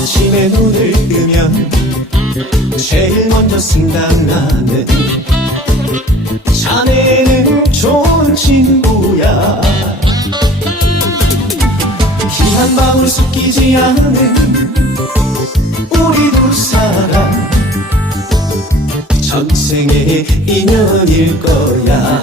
아침에 눈을 뜨면 제일 먼저 생각나는 자네는 좋은 친구야. 귀한 마음을 섞이지 않는 우리 두 사람 전생의 인연일 거야